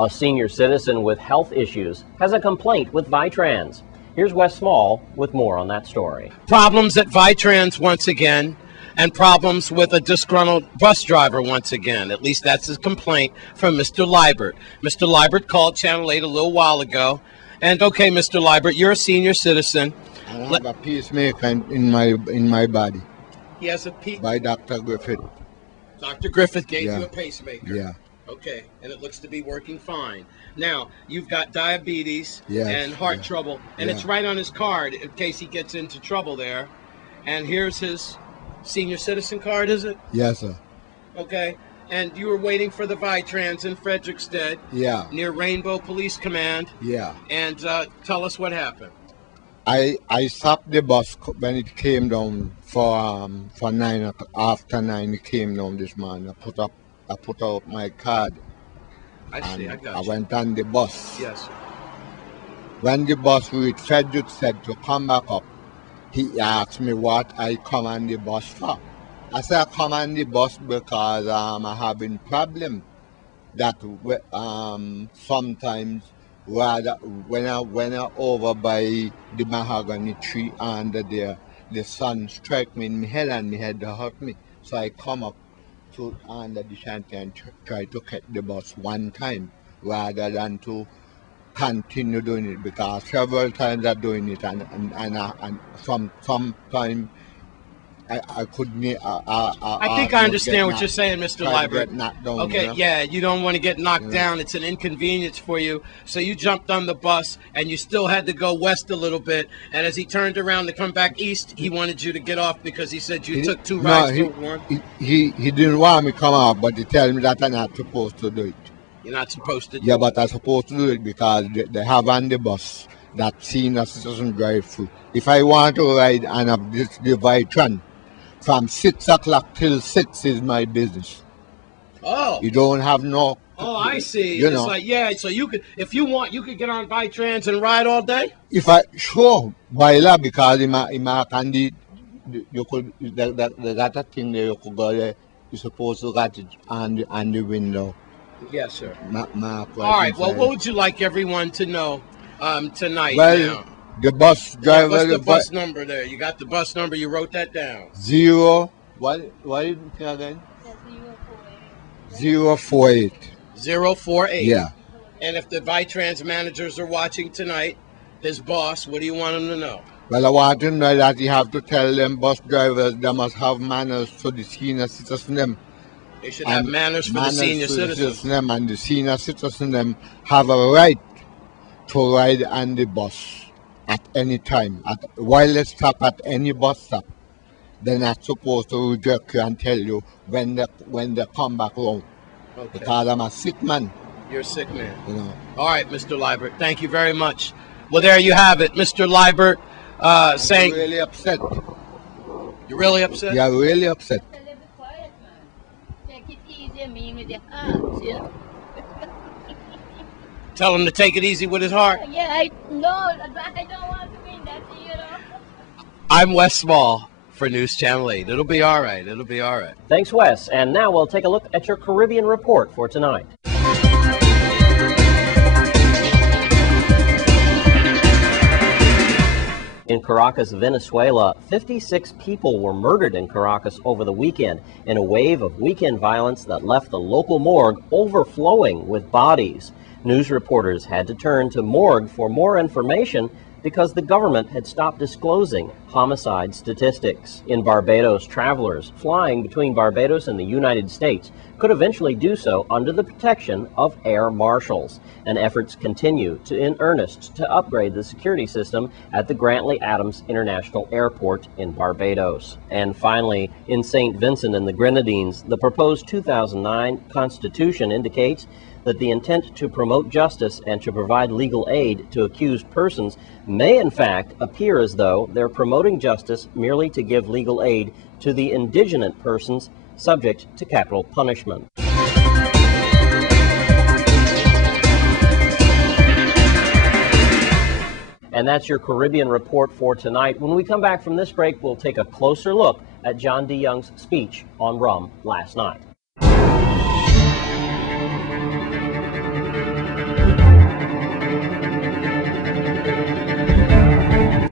A senior citizen with health issues has a complaint with VITRANs. Here's Wes Small with more on that story. Problems at VITRANs once again, and problems with a disgruntled bus driver once again. At least that's his complaint from Mr. Liebert. Mr. Liebert called Channel 8 a little while ago. And okay, Mr. Liebert, you're a senior citizen. I have a pacemaker in my body. He has a by Dr. Griffith. Dr. Griffith gave you a pacemaker. Yeah. Okay, and it looks to be working fine. Now, you've got diabetes Yes, and heart trouble, and it's right on his card in case he gets into trouble there. And here's his senior citizen card, is it? Yes, sir. Okay, and you were waiting for the VITRANs in Frederickstead. Yeah. Near Rainbow Police Command. Yeah. And tell us what happened. I stopped the bus when it came down for 9 o'clock. After 9 it came down this morning. I put out my card. I see, I got I you. went on the bus. Yes, sir. When the bus reached Frederickstead to come back up, he asked me what I come on the bus for. I said I come on the bus because I'm having problem that sometimes when I over by the mahogany tree under there, the sun strike me in my head and my head hurt me. So I come up to under the shanty and try to catch the bus one time rather than to continue doing it, because several times I'm doing it and sometimes I couldn't. I think I understand what you're saying, Mr. Liebert. Okay, you know? yeah, you don't want to get knocked down. It's an inconvenience for you. So you jumped on the bus, and you still had to go west a little bit. And as he turned around to come back east, he wanted you to get off because he said you took two rides to one. He didn't want me to come out, but he told me that I'm not supposed to do it. You're not supposed to do it? Yeah, but I'm supposed to do it because they have on the bus that senior citizen drive through. If I want to ride on the VITRAN, from 6 o'clock till 6 is my business. Oh. You don't have no. Oh, I see. You it's know. like, yeah, so you could, if you want, you could get on VITRANs and ride all day? If I, sure, because in my candy, you could, they got a thing there, you could go there, you're supposed to get it on the window. Yes, sir. All right, well, what would you like everyone to know tonight? Well, now? the bus driver. What's the bus number there? You got the bus number, you wrote that down. 0, what is it again? 048. 048. Yeah. And if the VITRANs managers are watching tonight, his boss, what do you want him to know? Well, I want to know that you have to tell them bus drivers they must have manners for the senior citizen. They should have manners for the senior citizens. And the senior citizen have a right to ride on the bus at any time. While they stop at any bus stop, they're not supposed to reject you and tell you when they come back home. Okay. Because I'm a sick man. You're a sick man. You know. All right, Mr. Liebert, thank you very much. Well, there you have it, Mr. Liebert saying... I'm really upset. You're really upset? Yeah, really upset. Tell him to take it easy with his heart. Yeah, I don't want to mean that, you know. I'm Wes Small for News Channel 8. It'll be all right. It'll be all right. Thanks, Wes. And now we'll take a look at your Caribbean report for tonight. In Caracas, Venezuela, 56 people were murdered in Caracas over the weekend in a wave of weekend violence that left the local morgue overflowing with bodies. News reporters had to turn to morgue for more information because the government had stopped disclosing homicide statistics. In Barbados, travelers flying between Barbados and the United States could eventually do so under the protection of air marshals, and efforts continue in earnest to upgrade the security system at the Grantley Adams International Airport in Barbados. And finally, in St. Vincent and the Grenadines, the proposed 2009 Constitution indicates that the intent to promote justice and to provide legal aid to accused persons may in fact appear as though they're promoting justice merely to give legal aid to the indigenous persons subject to capital punishment. And that's your Caribbean report for tonight. When we come back from this break, we'll take a closer look at John D. Young's speech on rum last night.